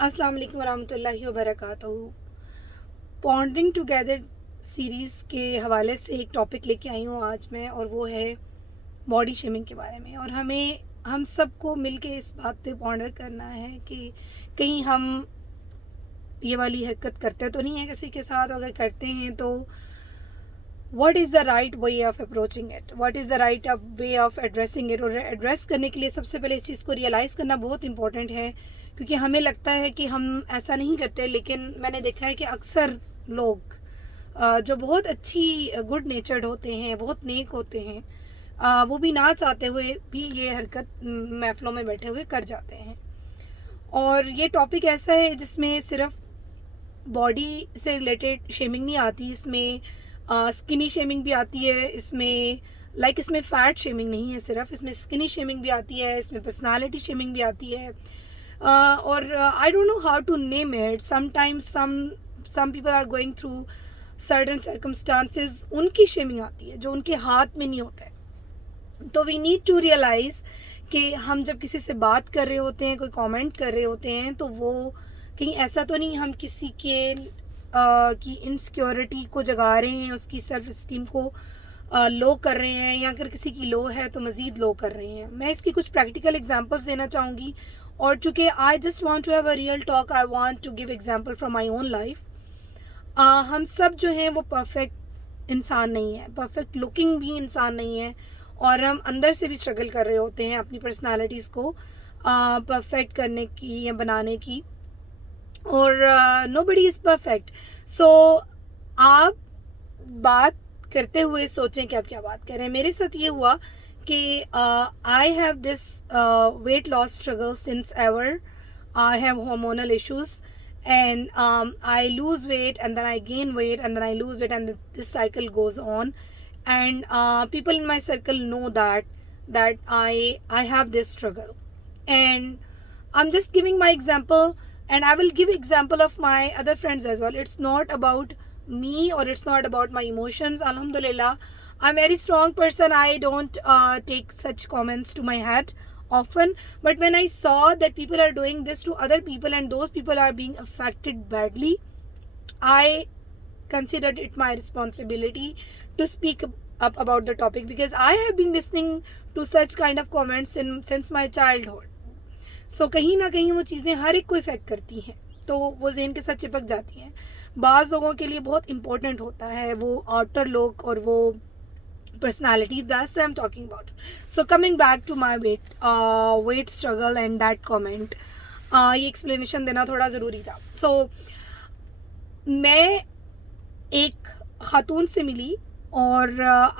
अस्सलाम वालेकुम वरहमतुल्लाहि वबरकातुहू। पॉन्डरिंग टुगेदर सीरीज़ के हवाले से एक टॉपिक लेके आई हूँ आज मैं, और वो है बॉडी शेमिंग के बारे में। और हम सबको मिलके इस बात पे पॉन्डर करना है कि कहीं हम ये वाली हरकत करते तो नहीं है किसी के साथ, अगर करते हैं तो what is the right way of approaching it, what is the right way of addressing it. और एड्रेस करने के लिए सबसे पहले इस चीज़ को रियलाइज़ करना बहुत इंपॉर्टेंट है, क्योंकि हमें लगता है कि हम ऐसा नहीं करते, लेकिन मैंने देखा है कि अक्सर लोग जो बहुत अच्छी गुड नेचर्ड होते हैं, बहुत नेक होते हैं, वो भी ना चाहते हुए भी ये हरकत महफिलों में बैठे हुए कर जाते हैं। और ये टॉपिक ऐसा है जिसमें सिर्फ बॉडी से रिलेटेड शेमिंग नहीं आती, इसमें स्किनी शेमिंग भी आती है, इसमें इसमें फ़ैट शेमिंग नहीं है सिर्फ, इसमें स्किनी शेमिंग भी आती है, इसमें पर्सनालिटी शेमिंग भी आती है। और I don't know how to name it. Sometimes some people are going through certain circumstances, उनकी शेमिंग आती है जो उनके हाथ में नहीं होता है। तो वी नीड टू रियलाइज़ कि हम जब किसी से बात कर रहे होते हैं, कोई कमेंट कर रहे होते हैं, तो वो कहीं ऐसा तो नहीं हम किसी के की इनसिक्योरिटी को जगा रहे हैं, उसकी सेल्फ इस्टीम को लो कर रहे हैं, या अगर किसी की लो है तो मज़ीद लो कर रहे हैं। मैं इसकी कुछ प्रैक्टिकल एग्जांपल्स देना चाहूँगी, और चूँकि I just want to have a real talk, I want to give example from my own life. हम सब जो हैं वो परफेक्ट इंसान नहीं है, परफेक्ट लुकिंग भी इंसान नहीं है, और हम अंदर से भी स्ट्रगल कर रहे होते हैं अपनी पर्सनालिटीज़ को परफेक्ट करने की या बनाने की। और नोबडी इज़ परफेक्ट। सो आप बात करते हुए सोचें कि आप क्या बात कर रहे हैं। मेरे साथ ये हुआ कि I have this weight loss struggle since ever. I have hormonal issues, and I lose weight and then I gain weight and then I lose weight, and this cycle goes on. And people in my circle know that I have this struggle, and I'm just giving my example, and I will give example of my other friends as well. It's not about me, or it's not about my emotions. Alhamdulillah, I'm a very strong person. I don't take such comments to my head often, but when I saw that people are doing this to other people and those people are being affected badly, I considered it my responsibility to speak up about the topic, because I have been listening to such kind of comments since my childhood. So कहीं ना कहीं वो चीज़ें हर एक को इफ़ेक्ट करती हैं, तो वो ज़हन के साथ चिपक जाती हैं। बाज़ लोगों के लिए बहुत इंपॉर्टेंट होता है वो आउटर लुक और वो personality. That's what I'm talking about. So coming back to my weight struggle and that comment, ये explanation देना थोड़ा ज़रूरी था। So मैं एक खातून से मिली, और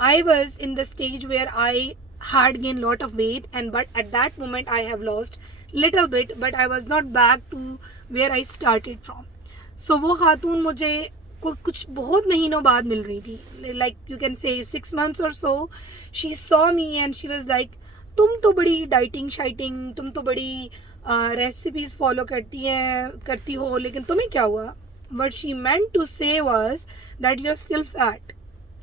I was in the stage where I had gained lot of weight, and but at that moment I have lost little bit, but I was not back to where I started from. So वो खातून मुझे कुछ बहुत महीनों बाद मिल रही थी, like you can say 6 months और सो। She saw me and she was like, तुम तो बड़ी डाइटिंग शाइटिंग, तुम तो बड़ी रेसिपीज़ फॉलो करती हो, लेकिन तुम्हें क्या हुआ? What she meant to say was that you are still fat,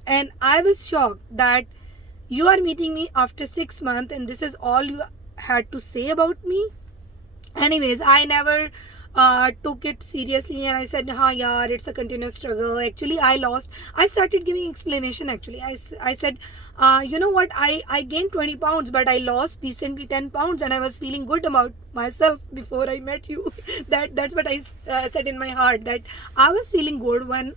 and I was shocked that you are meeting me after 6 months and this is all you had to say about me. Anyways, I never took it seriously, and I said, "Ha, yaar, it's a continuous struggle." Actually, I started giving explanation. Actually, I said, "You know what? I gained 20 pounds, but I lost recently 10 pounds, and I was feeling good about myself before I met you." That's what I said in my heart, that I was feeling good when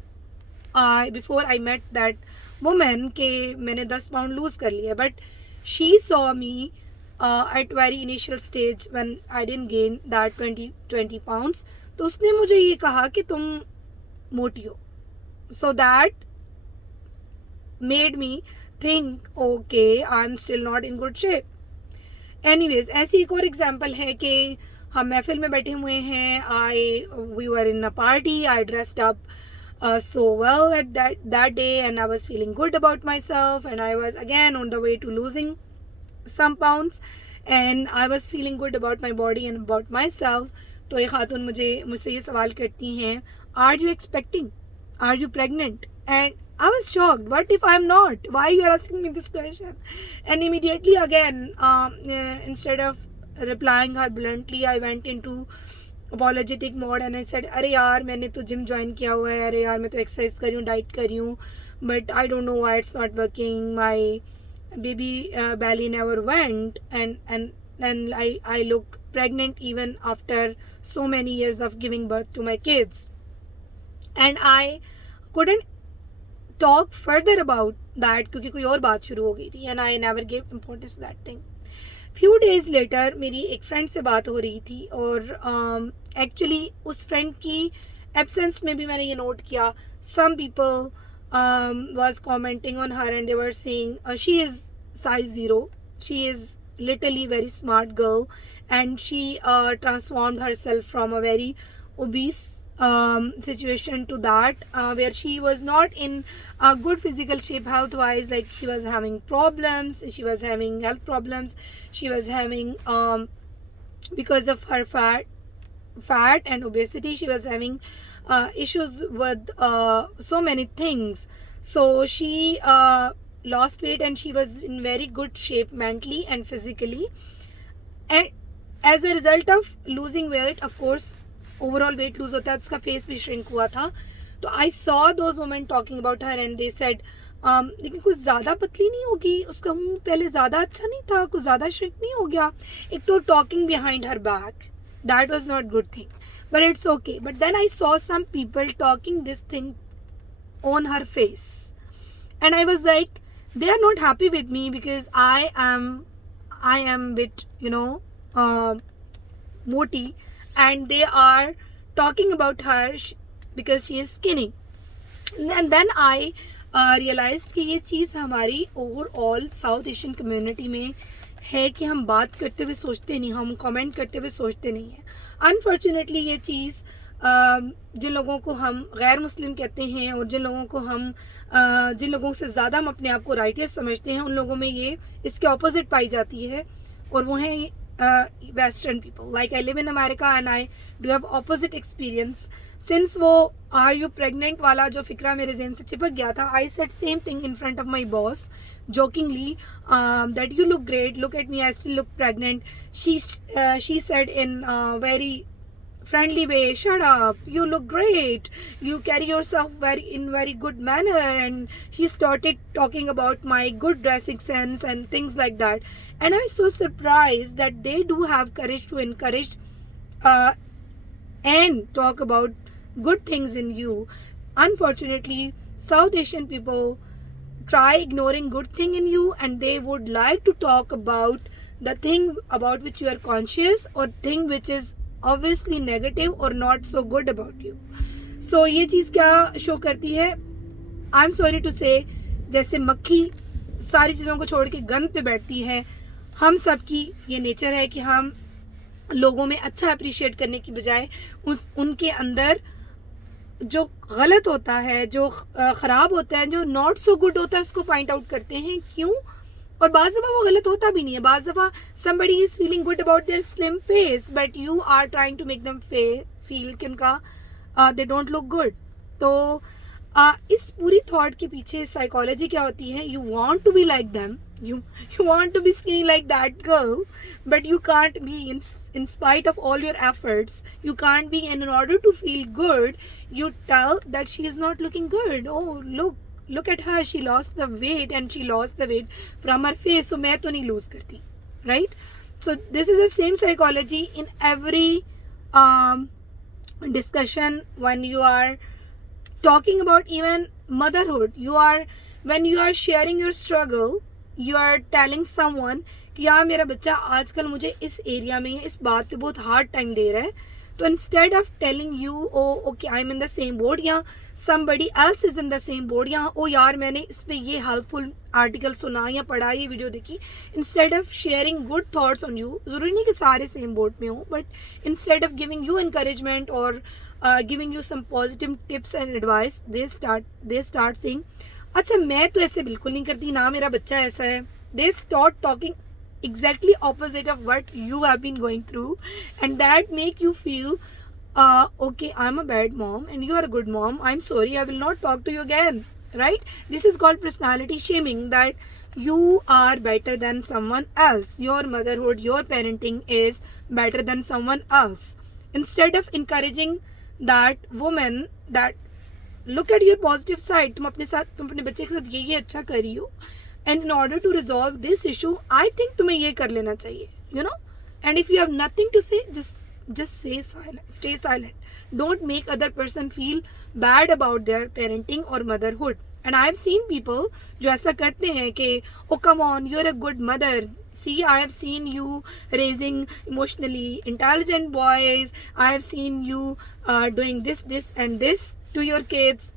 before I met that woman के मैंने 10 pound lose कर लिया. But she saw me at very initial stage when I didn't gain that 20 pounds. तो उसने मुझे ये कहा कि तुम मोटी हो. So that made me think, okay, I'm still not in good shape. Anyways, ऐसी एक और example है कि हम महफिल में बैठे हुए हैं. We were in a party. I dressed up so well at that day, and I was feeling good about myself, and I was again on the way to losing some pounds, and I was feeling good about my body and about myself. तो ये खातून मुझसे ये सवाल करती हैं, are you expecting? Are you pregnant? And I was shocked. What if I'm not? Why you are asking me this question? And immediately again, instead of replying her bluntly, I went into apologetic mode and I said अरे यार मैंने तो gym join किया हुआ है, अरे यार मैं तो एक्सरसाइज कर रही हूँ, डाइट कर रही हूँ, but I don't know why it's not working, my baby belly never went, and I look pregnant even after so many years of giving birth to my kids, and I couldn't talk further about that क्योंकि कोई और बात शुरू हो गई थी, and I never gave importance to that thing. Few days later मेरी एक फ्रेंड से बात हो रही थी और एक्चुअली उस फ्रेंड की एब्सेंस में भी मैंने ये नोट किया, some people was commenting on her and they were saying she is size 0, she is literally very smart girl, and she transformed herself from a very obese situation to that where she was not in a good physical shape health wise, like she was having problems, she was having health problems, she was having because of her fat and obesity, she was having issues with so many things. So she lost weight and she was in very good shape mentally and physically, and as a result of losing weight, of course overall weight lose होता है, उसका फेस भी श्रिंक हुआ था. तो I saw those women talking about her and they said लेकिन कुछ ज़्यादा पतली नहीं होगी, उसका मुंह पहले ज़्यादा अच्छा नहीं था, कुछ ज़्यादा श्रिंक नहीं हो गया. एक तो talking behind her back, that was not good thing, but it's okay. But then I saw some people talking this thing on her face and I was like, they are not happy with me because I am bit moti, and they are talking about her because she is skinny. And then I realized कि ये चीज़ हमारी overall south Asian community में है कि हम बात करते हुए सोचते नहीं, हम कमेंट करते हुए सोचते नहीं हैं. अनफॉर्चुनेटली ये चीज़ जिन लोगों को हम गैर मुस्लिम कहते हैं और जिन लोगों से ज़्यादा हम अपने आप को राइटियस समझते हैं, उन लोगों में ये इसके ऑपोजिट पाई जाती है, और वो हैं western people. Like I live in America and I do have opposite experience. Since वो आर यू प्रेग्नेंट वाला जो फिक्रा मेरे जहन से चिपक गया था, I said same thing in front of my boss jokingly that you look great, look at me, I still look pregnant. She said in very friendly way, shut up, you look great, you carry yourself in very good manner, and she started talking about my good dressing sense and things like that. And I was so surprised that they do have courage to encourage and talk about good things in you. Unfortunately, South Asian people try ignoring good thing in you, and they would like to talk about the thing about which you are conscious, or thing which is obviously negative or not so good about you. So ये चीज़ क्या शो करती है? I am sorry to से, जैसे मक्खी सारी चीज़ों को छोड़ के गंद पे बैठती है, हम सब की ये नेचर है कि हम लोगों में अच्छा अप्रिशिएट करने की बजाय उनके अंदर जो गलत होता है, जो ख़राब होता है, जो नॉट सो गुड होता है, उसको पॉइंट आउट करते हैं. क्यों? और बाज़ दफ़ा वो गलत होता भी नहीं है. बाज़ दफ़ा somebody is feeling good about their slim face, but you are trying to make them feel कि उनका they don't look good. तो इस पूरी थॉट के पीछे साइकोलॉजी क्या होती है? You want to be like them, you want to be skinny like that girl, but you can't be in spite of all your efforts. You can't be, and in order to feel good, you tell that she is not looking good. Oh, look at her, she lost the weight, and she lost the weight from her face, so मैं तो नहीं lose करती, right? So this is the same psychology in every discussion when you are talking about even motherhood. When you are sharing your struggle, you are telling someone कि यार मेरा बच्चा आजकल मुझे इस एरिया में इस बात पे बहुत हार्ड टाइम दे रहा है. तो instead of telling you, oh okay I'm in the same boat, या somebody else is in the same boat, या oh यार मैंने इस पे ये helpful article सुना या पढ़ा, ये वीडियो देखी, instead of sharing good thoughts on you, ज़रूरी नहीं कि सारे same boat में हो, but instead of giving you encouragement or giving you some positive tips and advice, they start saying अच्छा मैं तो ऐसे बिल्कुल नहीं करती ना, मेरा बच्चा ऐसा है. They start talking exactly opposite of what you have been going through, and that make you feel okay, I'm a bad mom and you are a good mom, I'm sorry, I will not talk to you again, right? This is called personality shaming, that you are better than someone else, your motherhood, your parenting is better than someone else. instead of encouraging that woman that look at your positive side, तुम अपने बच्चे के साथ ये अच्छा कर रही हो, and in order to resolve this issue I think तुम्हें ये कर लेना चाहिए, you know. And if you have nothing to say, just stay silent. Don't make other person feel bad about their parenting or motherhood. And I have seen people जो ऐसा करते हैं कि oh come on, you're a good mother, see I have seen you raising emotionally intelligent boys, I have seen you doing this and this to your kids.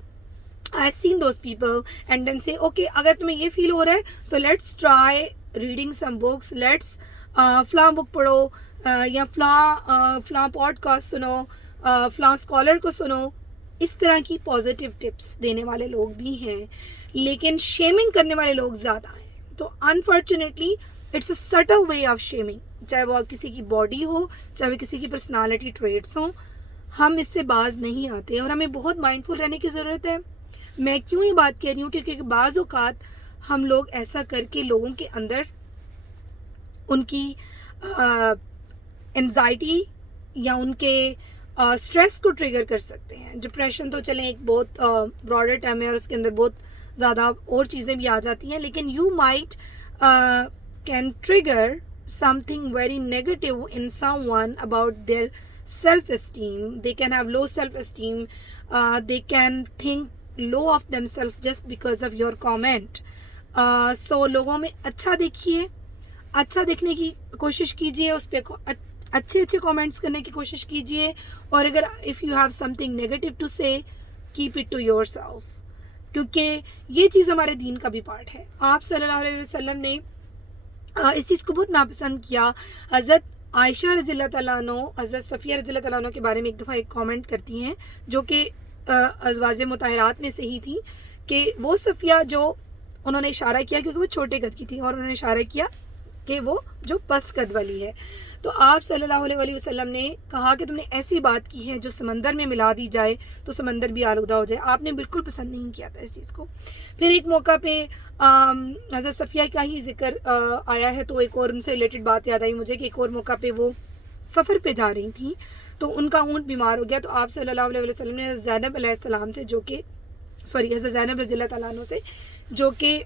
I have seen those people. And then say okay, अगर तुम्हें ये feel हो रहा है तो let's try reading some books, let's फलां बुक पढ़ो, या फलां पॉडकास्ट सुनो, फलां स्कॉलर को सुनो. इस तरह की पॉजिटिव टिप्स देने वाले लोग भी हैं, लेकिन शेमिंग करने वाले लोग ज़्यादा हैं. तो unfortunately it's a subtle way of shaming, चाहे वो किसी की बॉडी हो, चाहे वो किसी की पर्सनालिटी ट्रेट्स हों. हम इससे बाज नहीं आते और हमें बहुत माइंडफुल रहने की ज़रूरत है. मैं क्यों ये बात कह रही हूँ, क्योंकि बाज़ औक़ात हम लोग ऐसा करके लोगों के अंदर उनकी एंजाइटी या उनके स्ट्रेस को ट्रिगर कर सकते हैं. डिप्रेशन तो चलें एक बहुत ब्रॉडर टर्म है और उसके अंदर बहुत ज़्यादा और चीज़ें भी आ जाती हैं, लेकिन you might can trigger something very negative in someone about their self-esteem. They can have low self-esteem, they can think low of themselves just because of your comment. So लोगों में अच्छा देखिए, अच्छा देखने की कोशिश कीजिए, उस पर अच्छे कमेंट्स करने की कोशिश कीजिए. और अगर if you have something negative to say, keep it to yourself, क्योंकि ये चीज़ हमारे दीन का भी पार्ट है. आप सल्लल्लाहु अलैहि वसल्लम ने इस चीज़ को बहुत नापसंद किया. हज़रत आयशा रज़ियल्लाहु तआला अन्हा, हज़रत सफ़िया रज़ियल्लाहु तआला अन्हा के बारे में एक दफ़ा एक कमेंट करती हैं, जो कि अज़वाज मुताहरात में से ही थी, कि वो सफ़िया जो उन्होंने इशारा किया, क्योंकि वो छोटे कद की थी और उन्होंने इशारा किया कि वो जो पस्त कद वाली है. तो आप सल्लल्लाहु अलैहि वसल्लम ने कहा कि तुमने ऐसी बात की है जो समंदर में मिला दी जाए तो समंदर भी आलूदा हो जाए. आपने बिल्कुल पसंद नहीं किया था इस चीज़ को. फिर एक मौका पे हज़रत सफ़िया का ही जिक्र आया है, तो एक और उनसे रिलेटेड बात याद आई मुझे कि एक और मौका पे वो सफ़र पे जा रही थी तो उनका ऊँट बीमार हो गया. तो आप सल्लल्लाहु अलैहि वसल्लम ने ज़ैनब अलैहिस्सलाम से, जो कि हज़रत ज़ैनब रज़ियल्लाहु तआला अन्हा से, जो कि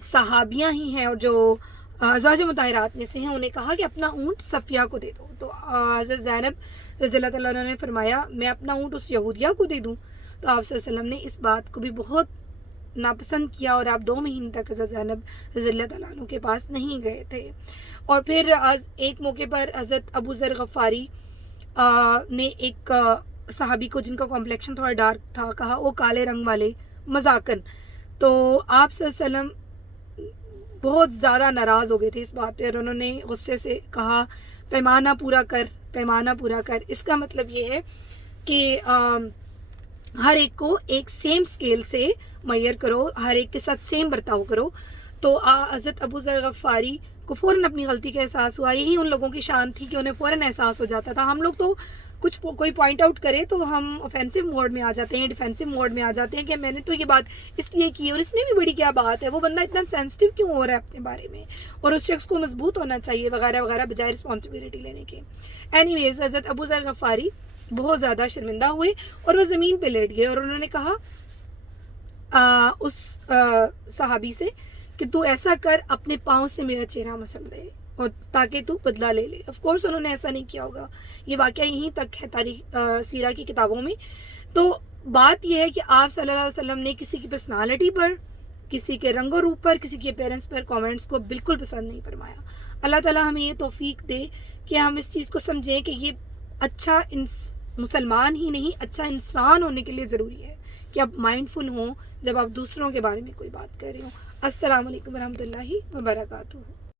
सहाबियाँ ही हैं और जो अज़वाज मुताहरात में से हैं, उन्हें कहा कि अपना ऊँट सफ़िया को दे दो. तो हज़रत ज़ैनब रज़ियल्लाहु तआला अन्हा ने फरमाया मैं अपना ऊँट उस यहूदिया को दे दूँ. तो आप सल्लल्लाहु अलैहि वसल्लम ने इस बात को भी बहुत नापसंद किया और आप 2 महीने तक हज़रत ज़ैनब रज़ियल्लाहु तआला अन्हा के पास नहीं गए थे. और फिर एक मौके पर हज़रत अबू ज़र गफ़ारी ने एक सहाबी को, जिनका कॉम्प्लेक्शन थोड़ा डार्क था, कहा वो काले रंग वाले, मजाकन. तो आप सल्लल्लाहु अलैहि वसल्लम बहुत ज़्यादा नाराज़ हो गए थे इस बात पे और उन्होंने गुस्से से कहा पैमाना पूरा कर, पैमाना पूरा कर. इसका मतलब ये है कि हर एक को एक सेम स्केल से मैयर करो, हर एक के साथ सेम बर्ताव करो. तो हज़रत अबू ज़र गफ़ारी को फ़ौरन अपनी गलती का एहसास हुआ. यही उन लोगों की शान थी कि उन्हें फ़ौरन एहसास हो जाता था. हम लोग तो कोई पॉइंट आउट करे तो हम ऑफेंसिव मोड में आ जाते हैं, डिफेंसिव मोड में आ जाते हैं कि मैंने तो ये बात इसलिए की और इसमें भी बड़ी क्या बात है, वो बंदा इतना सेंसिटिव क्यों हो रहा है अपने बारे में, और उस शख्स को मजबूत होना चाहिए वगैरह वगैरह, बजाय रिस्पॉन्सिबिलिटी लेने के. एनीवेज हज़रत अबू ज़र गफ़ारी बहुत ज़्यादा शर्मिंदा हुए और वो ज़मीन पे लेट गए और उन्होंने कहा उस सहाबी से कि तू ऐसा कर, अपने पाँव से मेरा चेहरा मसल दे और ताकि तू बदला ले ले. ऑफ कोर्स उन्होंने ऐसा नहीं किया होगा, ये वाक़या यहीं तक है तारीख सीरा की किताबों में. तो बात यह है कि आप सल्लल्लाहु अलैहि वसल्लम ने किसी की पर्सनालिटी पर, किसी के रंगो रूप पर, किसी के पेरेंट्स पर कमेंट्स को बिल्कुल पसंद नहीं फरमाया. अल्लाह ताला हमें ये तौफीक दे कि हम इस चीज़ को समझें कि ये अच्छा मुसलमान ही नहीं, अच्छा इंसान होने के लिए ज़रूरी है कि आप माइंडफुल हों जब आप दूसरों के बारे में कोई बात कर रहे हो. अस्सलाम वालेकुम रहमतुल्लाहि व बरकातुहू.